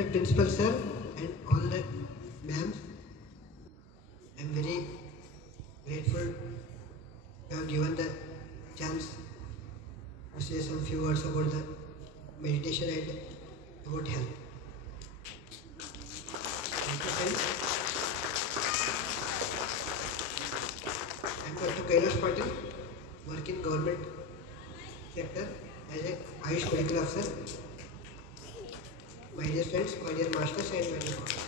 Respected Principal Sir and all the ma'ams, I am very grateful you have given the chance to say some few words about the meditation and about health. Thank you, friends. I am Dr. Kailash Patil, work in government sector as a Ayush Medical Officer. My dear friends, my dear masters and my dear fathers.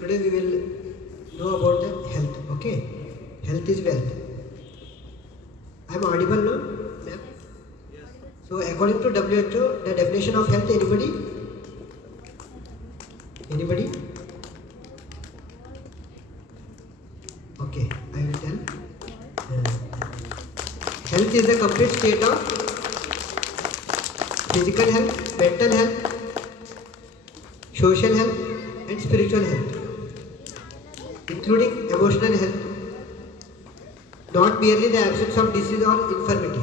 Today we will know about the health. Okay, health is wealth. I am audible now, ma'am? Yes. So according to WHO, the definition of health. Anybody? Anybody? Okay, I will tell. Health is the complete state of physical health, mental health, social health and spiritual health, including emotional health, not merely the absence of disease or infirmity.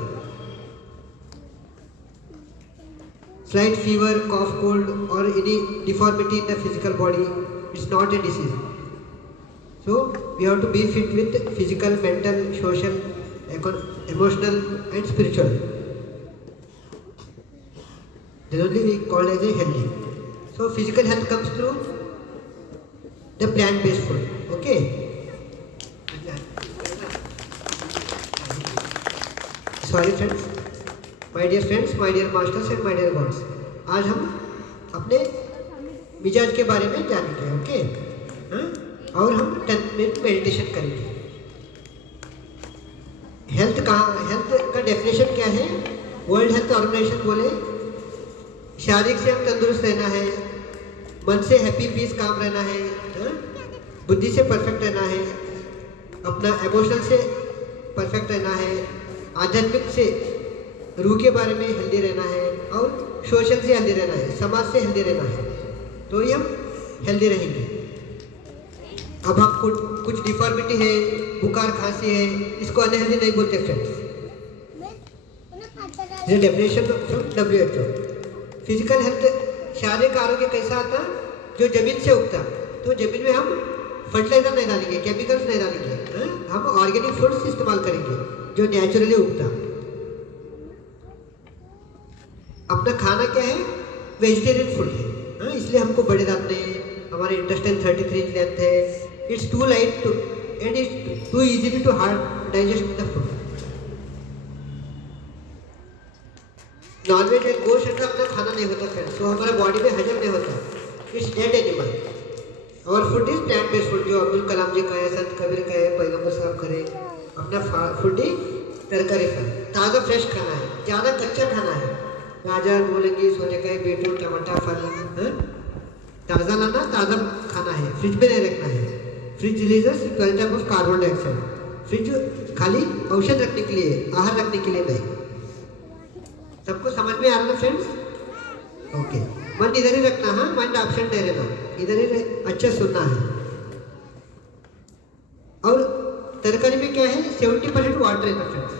Slight fever, cough, cold or any deformity in the physical body is not a disease. So we have to be fit with physical, mental, social, emotional and spiritual. Then only we call as a healthy. So physical health comes through the plant-based food. Okay. Sorry friends, my dear masters and my dear gods. आज हम अपने मिजाज के बारे में जानेंगे. Okay, और हम 10 मिनट मेडिटेशन करेंगे. हेल्थ का डेफिनेशन क्या है? वर्ल्ड हेल्थ ऑर्गेनाइजेशन बोले शारीरिक से हम तंदुरुस्त रहना है, मन से हैप्पी पीस काम रहना है, बुद्धि से परफेक्ट रहना है, अपना इमोशनल से परफेक्ट रहना है, आध्यात्मिक से रूह के बारे में हेल्दी रहना है और सोशल से हेल्दी रहना है, समाज से हेल्दी रहना है. तो ये हम हेल्दी रहेंगे. अब हम कुछ डिफॉर्मिटी है, बुखार खांसी है, इसको अनहेल्दी नहीं बोलते फ्रेंड्स. ये definition from WHO. Physical health, शारीरिक आरोग्य कैसा आता? जो जमीन से उगता. तो जमीन में हम फर्टिलाइजर नहीं डालेंगे, केमिकल्स नहीं डालेंगे, हम ऑर्गेनिक फूड्स इस्तेमाल करेंगे जो नेचुरली उगता. अपना खाना क्या है? वेजिटेरियन फूड है. इसलिए हमको बड़े दांत नहीं, हमारे इंटेस्टाइन 33 इंच लेंथ है. It's too light to and it's too easy to hard digest the food. Nonveg एक गोश्त का अपना खाना नहीं होता फ्रेंड्स, तो हमारे बॉडी में हजम नहीं होता. It's dead animal. और food is plant based food, जो अब्दुल कलाम जी का है, संत कबीर का है, पैगंबर साहब करे. अपना फूड ही तरकारी फल, ताज़ा फ्रेश खाना है, ज़्यादा कच्चा खाना है. गाजर, मूली, सोनेकाई, बीटरूट, टमाटर, फल ताज़ा लाना, ताज़ा खाना है, फ्रिज में नहीं रखना है. Fridge releases 12 type of carbon dioxide. Fridge खाली औषध रखने के लिए, आहार रखने के लिए नहीं. सबको समझ में आ रहा है फ्रेंड्स? ओके. मन इधर ही रखना, हाँ, माइंड एब्सेंट नहीं रहना, इधर ही अच्छा सुनना है. और तरकारी में क्या है? 70% वाटर रहता फ्रेंड्स.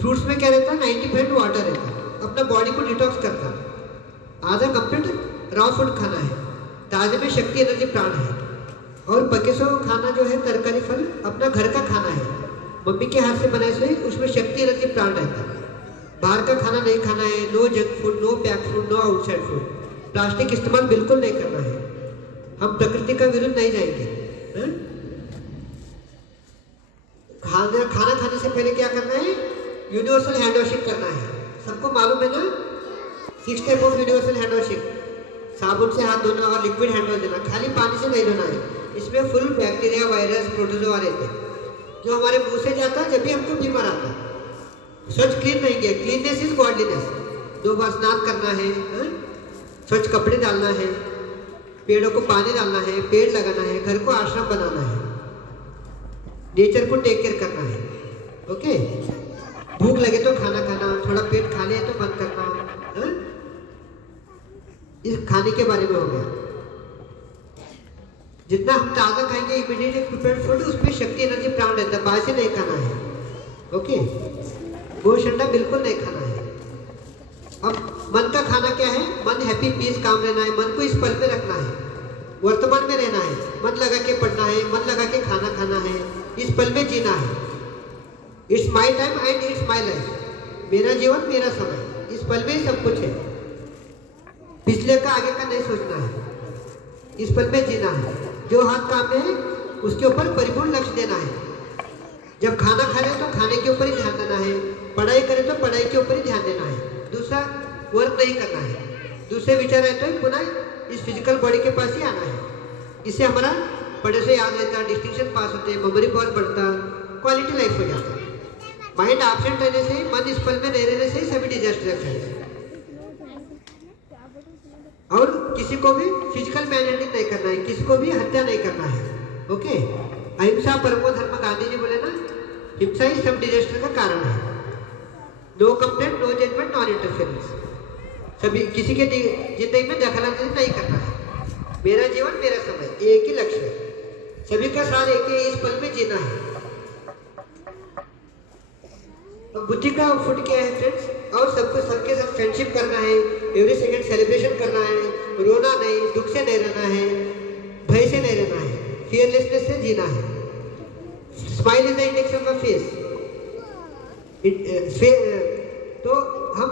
फ्रूट्स में क्या रहता? 90% वाटर रहता. अपना बॉडी को डिटॉक्स करता. आधा कंप्लीट रॉ फूड खाना है, ताजे में शक्ति, एनर्जी, प्राण है. और पके सो खाना जो है तरकारी फल अपना घर का खाना है, मम्मी के हाथ से बनाए हुए, उसमें शक्ति, एनर्जी, प्राण रहता है. बाहर का खाना नहीं खाना है. No junk food, no pack food, no outside food. Plastic इस्तेमाल बिल्कुल नहीं करना है. हम प्रकृति का विरुद्ध नहीं जाएंगे. खाना खाने से पहले क्या करना है? यूनिवर्सल हैंड वॉशिंग करना है. सबको मालूम है ना? 6 type of universal hand washing. साबुन से हाथ धोना और लिक्विड हैंड वॉश देना, खाली पानी से नहीं धोना है. इसमें फुल बैक्टीरिया, वायरस, प्रोटोजोआ रहते हैं जो हमारे मुंह से जाता है जब भी हमको बीमार आता है. स्वच्छ क्लीन रहेंगे. Cleanness is godliness. 2 बार स्नान करना है, स्वच्छ कपड़े डालना है, पेड़ों को पानी डालना है, पेड़ लगाना है, घर को आश्रम बनाना है, नेचर को टेक केयर करना है. ओके. भूख लगे तो खाना खाना, थोड़ा पेट खाली है तो बंद करना. इस खाने के बारे में हो गया. जितना हम ताज़ा खाएंगे इमीडिएटली प्रिपेयर्ड फूड, उसमें शक्ति, एनर्जी, प्राण रहता है. बाहर से नहीं खाना है. ओके. गोश्त अंडा बिल्कुल नहीं खाना है। अब मन का खाना क्या है? मन हैप्पी पीस काम रहना है, मन को इस पल में रखना है, वर्तमान में रहना है, मन लगा के पढ़ना है, मन लगा के खाना खाना है, इस पल में जीना है। It's my time and it's my life, मेरा जीवन मेरा समय, इस पल में ही सब कुछ है। पिछले का आगे का नहीं सोचना है, इस पल में जीना है। जो हाथ काम में है उसके ऊपर परिपूर्ण लक्ष्य देना है। जब खाना खा रहे तो खाने के ऊपर ही ध्यान देना है, पढ़ाई करें तो पढ़ाई के ऊपर ही ध्यान देना है, दूसरा वर्क नहीं करना है। दूसरे विचार आए तो पुनः इस फिजिकल बॉडी के पास ही आना है। इससे हमारा पढ़े से याद रहता, डिस्टिंक्शन पास होते, मेमोरी पावर बढ़ता, क्वालिटी लाइफ हो जाता है। माइंड एब्सेंट रहने से, मन इस पल में नहीं रहने से सभी डिजास्टर है। और किसी को भी फिजिकल मैनेजमेंट नहीं करना है, किसी को भी हत्या नहीं करना है। ओके, अहिंसा परमो धर्म, गांधी जी बोले ना, हिंसा ही सब डिजास्टर का कारण है। No complaint, no judgement, non interference. सभी किसी के जिंदगी में दखलंदाजी नहीं करना है। मेरा जीवन मेरा समय, एक ही लक्ष्य है, सभी का साथ एक ही इस पल में जीना है। बुद्धि का फुट क्या है फ्रेंड्स? और सबको सबके साथ फ्रेंडशिप करना है, एवरी सेकंड सेलिब्रेशन करना है, रोना नहीं, दुख से नहीं रहना है, भय से नहीं रहना है, फियरलेसनेस से जीना है। Smile is the index of the face. तो हम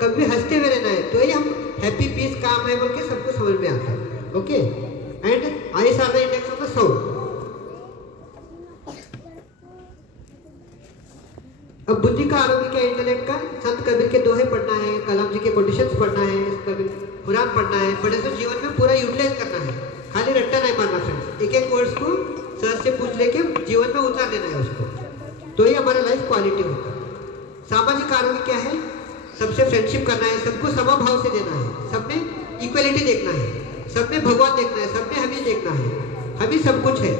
कभी हंसते हुए रहना है, तो ही हम हैप्पी पीस काम है बोल के सबको समझ में आता है। Okay, and eyes are the index of the sound. अब बुद्धि का, आरोग्य का, इंटेलेक्ट का, संत कबीर के दोहे पढ़ना है, कलाम जी के कोटेशंस पढ़ना है, कबीर कुरान पढ़ना है, बड़े तो जीवन में पूरा यूटिलाइज करना है, खाली रट्टा नहीं मारना फ्रेंड्स। एक एक वर्ड्स को सर से पूछ लेके जीवन में उतार देना है उसको, तो ही हमारा लाइफ क्वालिटी होगा। सामाजिक आरोग्य क्या है? सबसे फ्रेंडशिप करना है, सबको समभाव से देना है, सब में इक्वलिटी देखना है, सब में भगवान देखना है, सब में हमें देखना है, हमें सब कुछ है,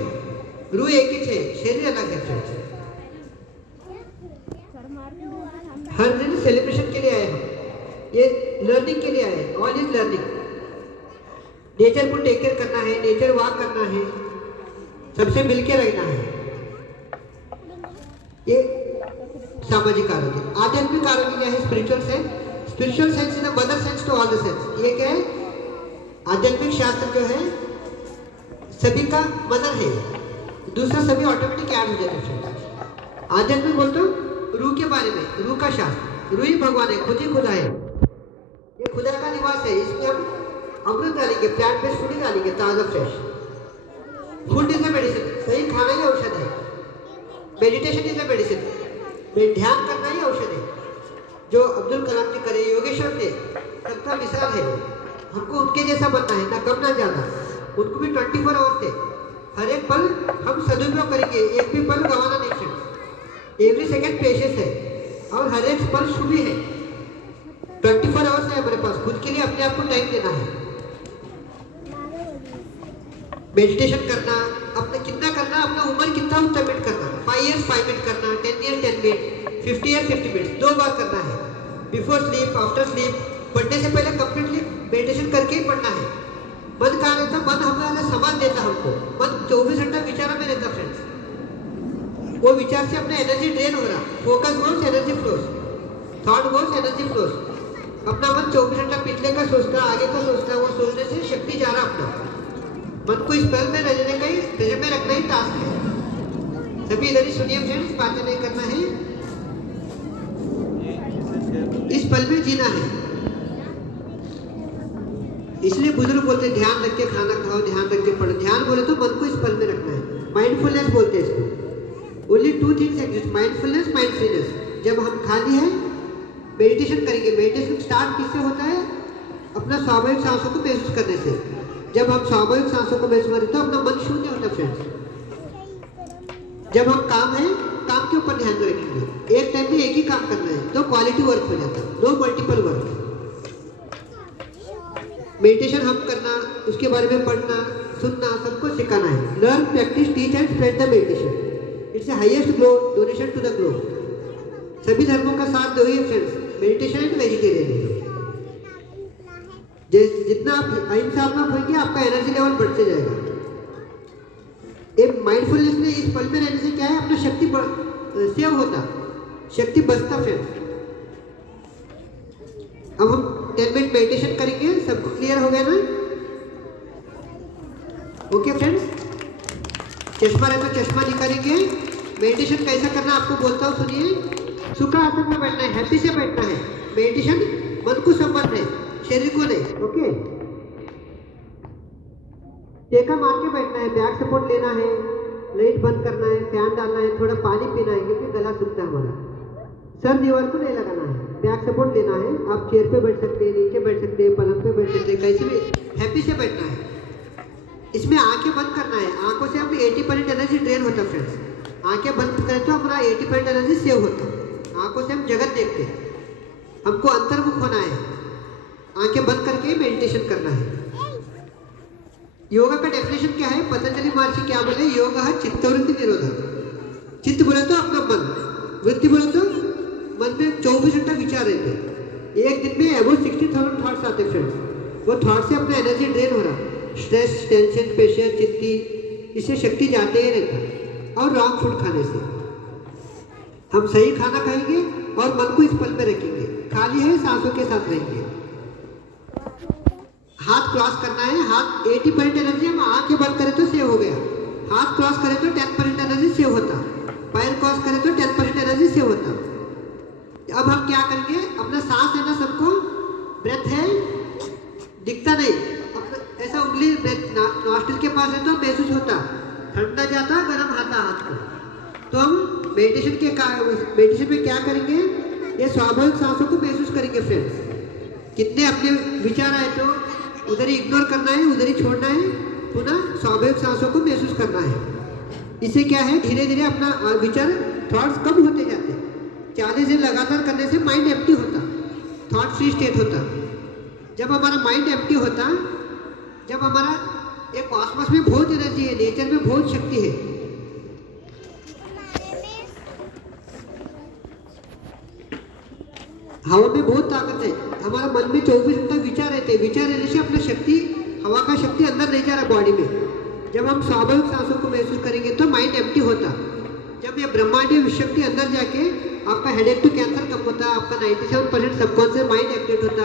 रूह एक ही है, शरीर अलग है फ्रेंड्स। हर दिन सेलिब्रेशन के लिए आए हम, ये लर्निंग के लिए आए, ऑल इज लर्निंग। नेचर को टेक केयर करना है, नेचर वॉक करना है, सबसे मिलके रहना है, ये सामाजिक आरोग्य। आध्यात्मिक आरोग्य क्या है? Spiritual sense. Spiritual sense is the mother sense to all the sense. ये क्या है? आध्यात्मिक शास्त्र जो है सभी का मदर है, दूसरा सभी ऑटोमेटिक ऐड हो जाते हैं। आध्यात्मिक बोल तो रूह के बारे में, रूह का शास्त्र, रूह ही भगवान है, खुद ही खुदा है, ये खुदा का निवास है, इसमें हम अमृत डालेंगे, प्लांट बेस्ड फूड ही डालेंगे, ताज़ा fresh. Food is a medicine, सही खाना ही औषध है। मेडिटेशन इज अ मेडिसिन, ध्यान करना ही औषध है। जो अब्दुल कलाम जी करे, योगेश्वर थे, सबका मिसाल है। हमको उनके जैसा बनना है, ना कम ना ज़्यादा। उनको भी 24 आवर्स थे, हर एक पल हम सदुपयोग करेंगे, एक भी पल गंवाना नहीं फ्रेंड्स। एवरी सेकेंड प्रेशियस है और हर एक पल शुभ है। 24 आवर्स है हमारे पास, खुद के लिए अपने आप को टाइम देना है। मेडिटेशन करना, अपना कितना करना, अपना उम्र कितना उतना मिनट करना, 5 years 5 मिनट करना, 10 years 10 मिनट, 50 years 50 मिनट, 2 बार करना है। बिफोर स्लीप, आफ्टर स्लीप, पढ़ने से पहले कंप्लीटली मेडिटेशन करके ही पढ़ना है। मन कहाँ रहता? मन हमारा सामान देता हमको, मन 24 घंटा विचारों में रहता फ्रेंड्स। वो विचार से अपना एनर्जी ड्रेन हो रहा, focus goals, energy flows, thought goals, energy flows. अपना मन 24 घंटा पिछले का सोचता, आगे का सोचता, वो सोचने से शक्ति जा रहा अपना। मन को इस पल में रहने का ही, प्रेजेंट में रखना ही टास्क है। सभी इधर ही सुनिए फ्रेंड्स, बातें नहीं करना है, इस पल में जीना है। इसलिए बुजुर्ग बोलते हैं ध्यान रख के खाना खाओ, ध्यान रख के पढ़ो। ध्यान बोले तो मन को इस पल में रखना है, माइंडफुलनेस बोलते हैं इसको। Only 2 things exist, mindfulness, mindfreeness. जब हम खाली हैं मेडिटेशन करेंगे। मेडिटेशन स्टार्ट किससे होता है? अपना स्वाभाविक सांसों को महसूस करने से। जब हम स्वाभाविक सांसों को महसूस करें तो अपना मन शून्य होता फ्रेंड्स। जब हम काम है, काम के ऊपर ध्यान रखेंगे, एक टाइम में एक ही काम करना है, तो क्वालिटी वर्क हो जाता है, नो मल्टीपल वर्क। मेडिटेशन हम करना, उसके बारे में पढ़ना, सुनना, सबको सिखाना है। Learn, practice, teach and spread the meditation. It's the highest glow, donation to the glow. सभी धर्मों का साथ दो ही फ्रेंड्स, मेडिटेशन एंड वेजिटेरियन। जितना आप अहिंसा अपना होंगे, आपका एनर्जी लेवल बढ़ते जाएगा। एक माइंडफुलनेस में इस पल में रहने से क्या है, अपना शक्ति सेव होता, शक्ति बचता फ्रेंड्स। अब हम 10 मिनट मेडिटेशन करेंगे। सबको क्लियर हो गया ना? ओके फ्रेंड्स, चश्मा रहे तो चश्मा निकालेंगे। मेडिटेशन कैसा करना आपको बोलता हूँ, सुनिए। सुख आसन में बैठना है, हैप्पी से बैठना है। मेडिटेशन मन को संबंध है, शरीर को नहीं। ओके, टेका मार के बैठना है, बैक सपोर्ट लेना है, लाइट बंद करना है, फैन डालना है, थोड़ा पानी पीना है क्योंकि गला सूखता है हमारा। सर दीवार को नहीं लगाना है, बैक सपोर्ट लेना है। आप चेयर पे बैठ सकते हैं, नीचे बैठ सकते हैं, पलंग पे बैठ सकते हैं, कैसे भी हैप्पी से बैठना है। इसमें आंखें बंद करना है। आंखों से अपनी 80% एनर्जी ड्रेन होता है फ्रेंड्स। आंखें बंद करें तो हमारा 80% एनर्जी सेव होता है। आंखों से हम जगत देखते हैं, हमको अंतर्मुख होना है। आंखें बंद करके मेडिटेशन करना है। योगा का डेफिनेशन क्या है? पतंजलि महर्षि क्या बोले? योग है चित्तवृत्ति निरोध। चित्त बोले तो अपना मन, वृत्ति बोले तो मन में 24 घंटा विचार रहते हैं। एक दिन में अबाउट 60,000 थॉट्स आते फ्रेंड्स। वो थॉट से अपना एनर्जी ड्रेन हो रहा। स्ट्रेस, टेंशन, प्रेशर, चिंती, इससे शक्ति जाते ही रहता। और रॉन्ग फूड खाने से हम सही खाना खाएंगे और मन को इस पल में रखेंगे, खाली है सांसों के साथ रहेंगे। हाथ क्रॉस करना है। हाथ 80% एनर्जी हम आंखें बंद करें तो सेव हो गया। हाथ क्रॉस करें तो 10% एनर्जी सेव होता। पैर क्रॉस करें तो 10% एनर्जी सेव होता। अब हम क्या करेंगे? अपना सांस है ना, सबको ब्रेथ है, दिखता नहीं, अपना ऐसा उंगली नॉस्ट्रिल के पास है तो महसूस होता, ठंडा जाता, गर्म आता हाथ को। तो हम मेडिटेशन में क्या करेंगे? ये स्वाभाविक सांसों को महसूस करेंगे फ्रेंड्स। कितने अपने विचार आए तो उधर ही इग्नोर करना है, उधर ही छोड़ना है, पुनः स्वाभाविक सांसों को महसूस करना है। इससे क्या है, धीरे धीरे अपना विचार थॉट्स कम होते जाते हैं। 40 दिन लगातार करने से माइंड एम्प्टी होता, थॉट फ्री स्टेट होता। जब हमारा माइंड एम्प्टी होता, जब हमारा एक कॉस्मोस में बहुत एनर्जी है, नेचर में बहुत शक्ति है। हवा में बहुत ताकत है। हमारा मन में 24 घंटा विचार रहते हैं। विचार रहने से अपना शक्ति, हवा का शक्ति अंदर नहीं जा रहा बॉडी में। जब हम स्वाभाविक सांसों को महसूस करेंगे तो माइंड एम्प्टी होता। जब ये ब्रह्मांडीय शक्ति अंदर जाके आपका हेडेक टू कैंसर कम होता, आपका 97% सबकॉन्शियस माइंड एक्टिवेट होता,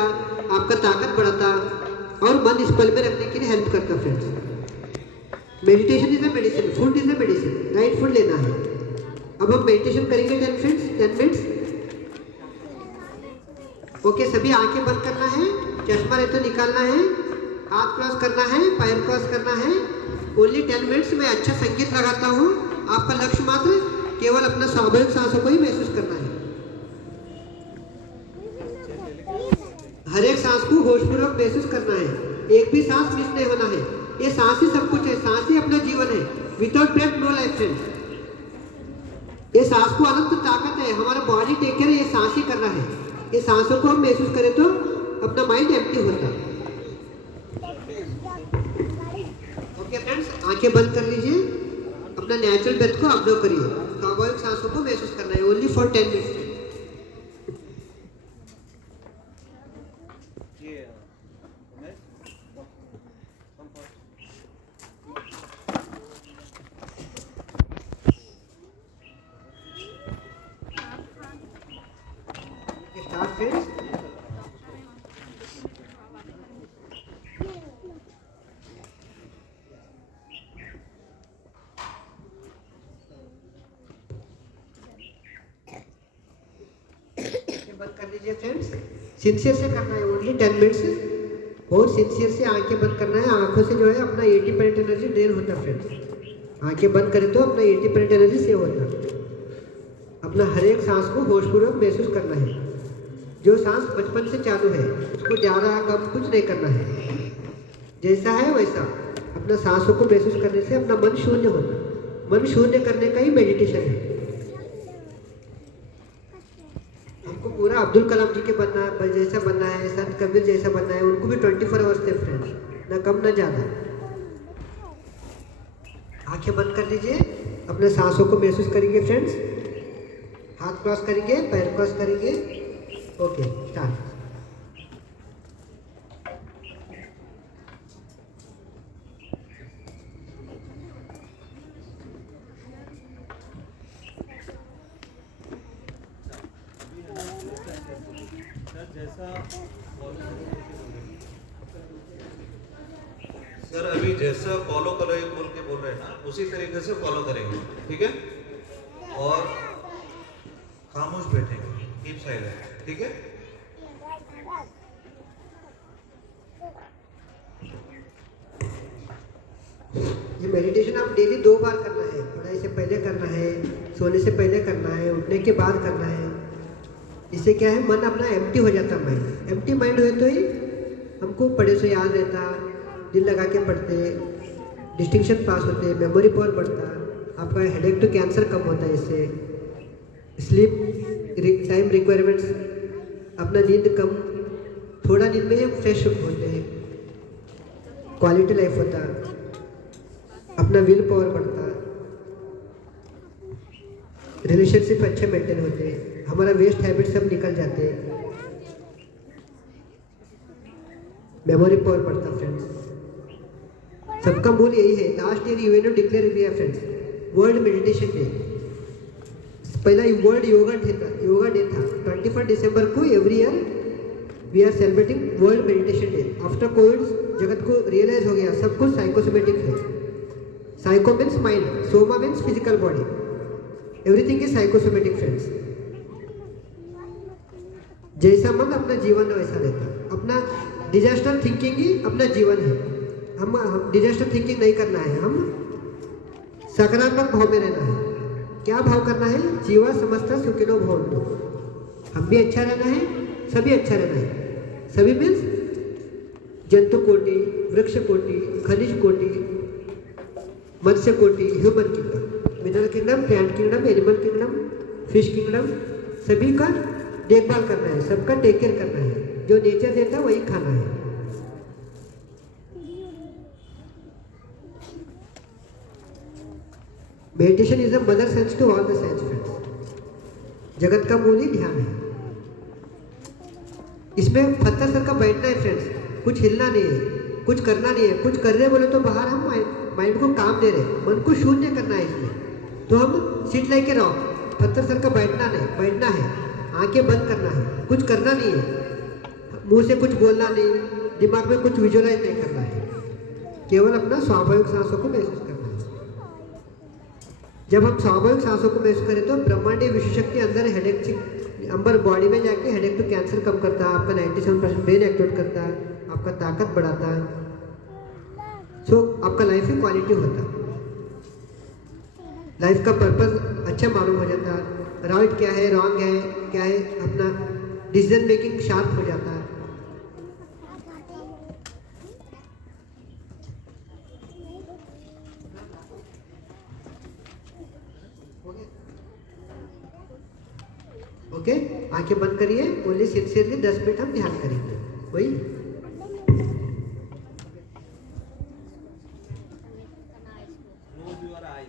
आपका ताकत बढ़ाता और मन इस पल में रखने के लिए हेल्प करता friends. Meditation is a medicine, food is a medicine, right food लेना है। अब हम मेडिटेशन करेंगे 10 मिनट्स। ओके, सभी आंखें बंद करना है, चश्मा रहे तो निकालना है, हाथ क्रॉस करना है, पैर क्रॉस करना है। ओनली 10 मिनट्स में अच्छा संगीत लगाता हूँ। आपका लक्ष्य मात्र केवल अपना स्वाभाविक सांसों को ही महसूस करना है। हर एक सांस को होशपूर्वक महसूस करना है। एक भी सांस मिस नहीं होना है। ये सांस ही सब कुछ है, सांस ही अपना जीवन है। Without breath no life friends. ये सांस को अनंत ताकत है। हमारा बॉडी टेक केयर ये सांस ही कर रहा है। ये सांसों को हम महसूस करें तो अपना माइंड एम्प्टी होता। ओके फ्रेंड्स, आंखें बंद कर लीजिए, अपना नेचुरल ब्रेथ को ऑब्जर्व करिए। स्वाभाविक सांसों को महसूस करना है only for 10 minutes. Start friends. बंद कर लीजिए फ्रेंड्स। सिंसियर से करना है ओनली 10 मिनट्स। बहुत सिंसियर से आंखें बंद करना है। आंखों से जो है अपना 80% एनर्जी ड्रेन होता है फ्रेंड्स। आंखें बंद करें तो अपना 80% एनर्जी सेव होता है। अपना हर एक सांस को होशपूर्वक महसूस करना है। जो सांस बचपन से चालू है उसको ज़्यादा कम कुछ नहीं करना है, जैसा है वैसा। अपना सांसों को महसूस करने से अपना मन शून्य होता। मन शून्य करने का ही मेडिटेशन है। हमको पूरा अब्दुल कलाम जी के जैसा बनना है, संत कबीर जैसा बनना है। उनको भी 24 आवर्स थे फ्रेंड्स, ना कम ना ज़्यादा। आंखें बंद कर लीजिए, अपने सांसों को महसूस करेंगे फ्रेंड्स। हाथ क्रॉस करेंगे, पैर क्रॉस करेंगे। Okay, start. सर अभी जैसा फॉलो करो ये बोल के बोल रहे हैं ना, उसी तरीके से फॉलो करेंगे, ठीक है? और खामोश बैठेंगे, कीप साइलेंट, ठीक है? ये मेडिटेशन आप डेली 2 बार करना है। पढ़ाई से पहले करना है, सोने से पहले करना है, उठने के बाद करना है। इससे क्या है, मन अपना एम्प्टी हो जाता है। माइंड एम्प्टी माइंड हुए तो ही हमको पढ़े से याद रहता, दिल लगा के पढ़ते, डिस्टिंक्शन पास होते, मेमोरी पावर बढ़ता, आपका हेडेक टू कैंसर कम होता है इससे, स्लीप टाइम रिक्वायरमेंट्स, अपना नींद कम, थोड़ा नींद में ही फ्रेश होते हैं, क्वालिटी लाइफ होता, अपना विल पावर बढ़ता, रिलेशनशिप अच्छे मेंटेन होते, हमारा वेस्ट हैबिट सब निकल जाते, मेमोरी पावर बढ़ता फ्रेंड्स। सबका मूल यही है। लास्ट ईयर यूएनओ डिक्लेयर किया फ्रेंड्स, वर्ल्ड मेडिटेशन डे। पहला वर्ल्ड योगा डे था 21 दिसंबर को। Every year we are celebrating world meditation day. After covid जगत को रियलाइज हो गया सब कुछ साइकोसोमेटिक है। Psycho means mind, soma means physical body, everything is psychosomatic friends. जैसा मन अपना जीवन वैसा रहता। अपना डिजास्टर थिंकिंग ही अपना जीवन है। हम डिजास्टर थिंकिंग नहीं करना है, हम सकारात्मक भाव में रहना है। क्या भाव करना है? जीवा समझता सुखिनो भवन्तु। हम भी अच्छा रहना है, सभी अच्छा रहना है। सभी मीन्स जंतु कोटि, वृक्ष कोटि, खनिज कोटि, मत्स्य कोटि, human kingdom, mineral kingdom, plant kingdom, animal kingdom, fish kingdom, सभी का देखभाल करना है, सबका टेक केयर करना है। जो नेचर देता है वही खाना है। Meditation is a mother sense to all the sense friends. जगत का मूल ही ध्यान है। इसमें पत्थर सर का बैठना है फ्रेंड्स, कुछ हिलना नहीं है, कुछ करना नहीं है। कुछ कर रहे बोले तो बाहर हम माइंड को काम दे रहे, मन को शून्य करना है इसमें। तो हम सीट लेके रहो, पत्थर सर का बैठना नहीं, बैठना है, आंखें बंद करना है, कुछ करना नहीं है, मुंह से कुछ बोलना नहीं, दिमाग में कुछ विजुअलाइज नहीं करना है, केवल अपना स्वाभाविक सांसों को महसूस करना है। जब हम स्वाभाविक सांसों को महसूस करें तो ब्रह्मांडीय विशेषज्ञ अंदर हेडेक अंदर बॉडी में जाके हेडेक टू कैंसर कम करता है, आपका 97% ब्रेन एक्टिवेट करता है, आपका ताकत बढ़ाता है। सो आपका लाइफ में क्वालिटी होता है, लाइफ का पर्पस अच्छा मालूम हो जाता है, राइट क्या है, रॉन्ग है क्या है, अपना डिसीजन मेकिंग शार्प हो जाता है। ओके, आंखें बंद करिए, ओनली सिंसियरली 10 मिनट हम ध्यान करेंगे। वही Close your eyes.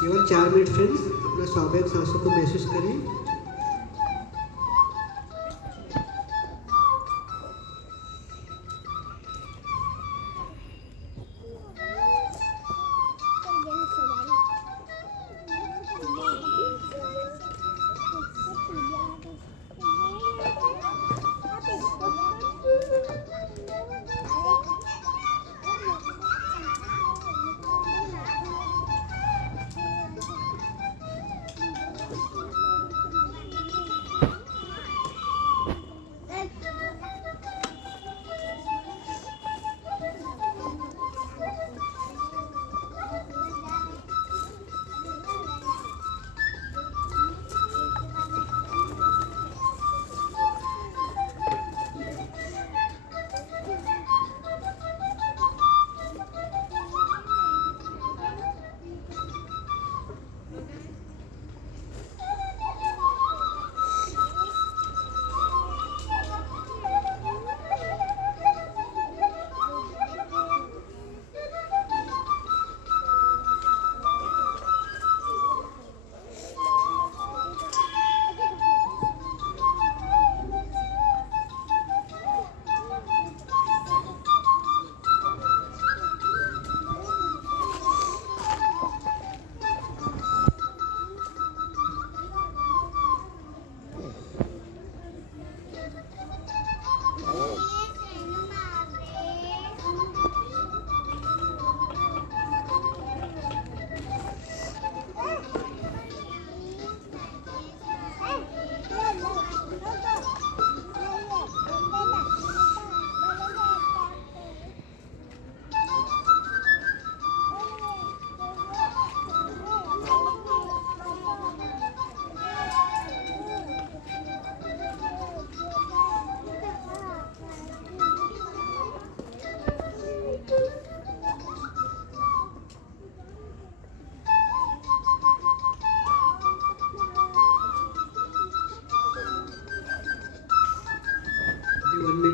केवल 4 मिनट फ्रेंड्स, अपना स्वाभाविक सांसों को महसूस करें।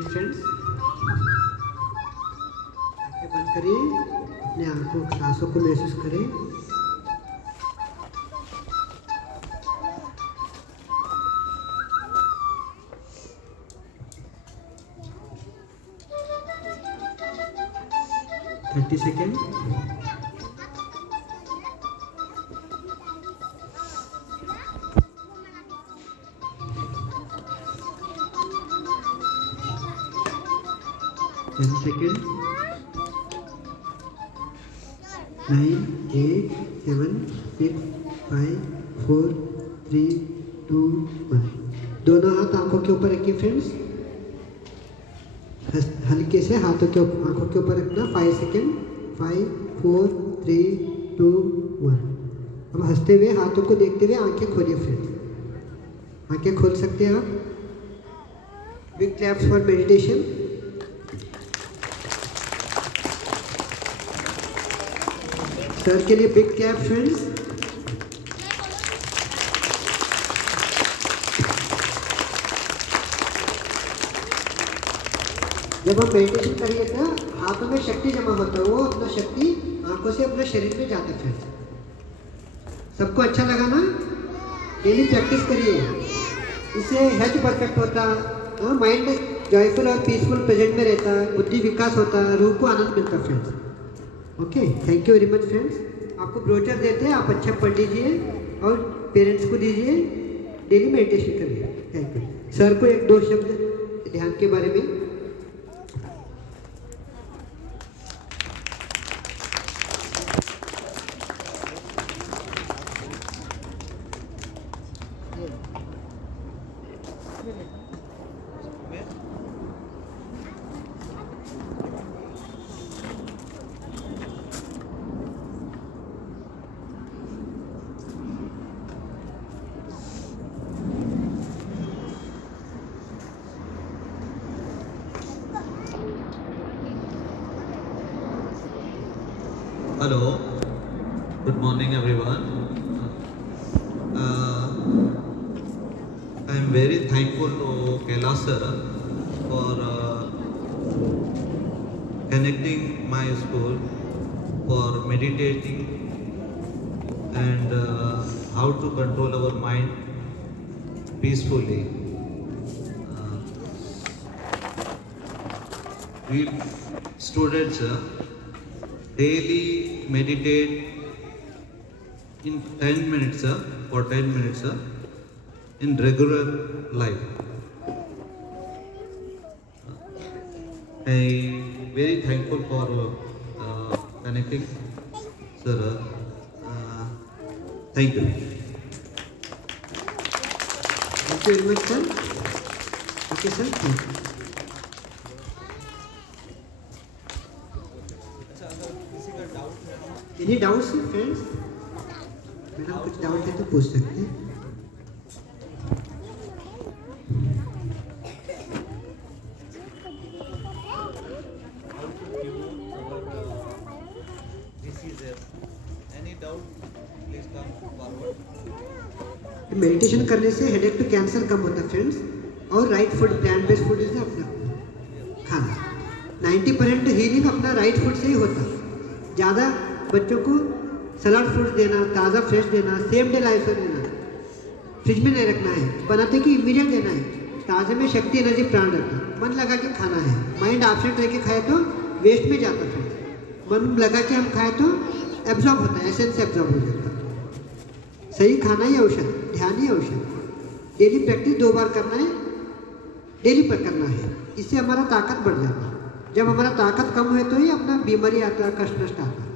फ्रेंड्स, आंखें बंद करिए, अपने आंखों सांसों को महसूस करें। Thirty second. 10 seconds. 9, 8, 7, 6, 5, 4, 3, 2, 1। दोनों हाथ आंखों के ऊपर रखिए फ्रेंड्स, हल्के से हाथों के आंखों के ऊपर रखना। 5 सेकेंड। 5, 4, 3, 2, 1। अब हंसते हुए हाथों को देखते हुए आंखें खोलिए फ्रेंड्स, आंखें खोल सकते हैं आप। Big claps for meditation. Sir के लिए बिग क्लैप फ्रेंड्स। जब हम मेडिटेशन करिए तो हाथों में शक्ति जमा होता है, वो अपना शक्ति आंखों से अपने शरीर में जाता है फ्रेंड्स। सबको अच्छा लगा ना? डेली प्रैक्टिस करिए, इससे हेल्थ परफेक्ट होता है, माइंड जॉयफुल और पीसफुल प्रेजेंट में रहता है, बुद्धि विकास होता है, रूह को आनंद मिलता है friends. Okay, thank you very much friends. आपको ब्रोचर देते हैं, आप अच्छा पढ़ लीजिए और पेरेंट्स को दीजिए, डेली मेडिटेशन करिए। Thank you. सर को 1-2 शब्द ध्यान के बारे में। Hello, good morning everyone. I am very thankful to Kailash sir for connecting my school for meditating and how to control our mind peacefully. We students daily meditate in 10 minutes for 10 minutes in regular life. I very thankful for connecting, sir. Thank you. Thank you very much, sir. Okay, sir. Thank you. Any doubts, friends? Madam कुछ doubt है तो पूछ सकते हैं. How to cure our diseases? Any doubt? Please come forward. Meditation करने से headache to cancer कम होता है फ्रेंड्स. और right food, plant based food जैसे अपना खाना, 90% हीलिंग अपना राइट फूड से ही होता है. ज़्यादा बच्चों को सलाद फ्रूट्स देना, ताज़ा फ्रेश देना, सेम डे लाइफ देना, फ्रिज में नहीं रखना है, बनाते कि इमीडिएट देना है. ताज़े में शक्ति, एनर्जी, प्राण रहता है. मन लगा के खाना है. माइंड एब्सेंट रह के खाए तो वेस्ट में जाता है. मन लगा के हम खाए तो एब्जॉर्ब होता है, एसेंस से एब्जॉर्ब हो जाता है. सही खाना ही औषध, ध्यान ही औषध. डेली प्रैक्टिस 2 बार करना है, डेली पर करना है. इससे हमारा ताकत बढ़ जाता है. जब हमारा ताकत कम हुए तो ही अपना बीमारी आता है, कष्ट नष्ट आता है.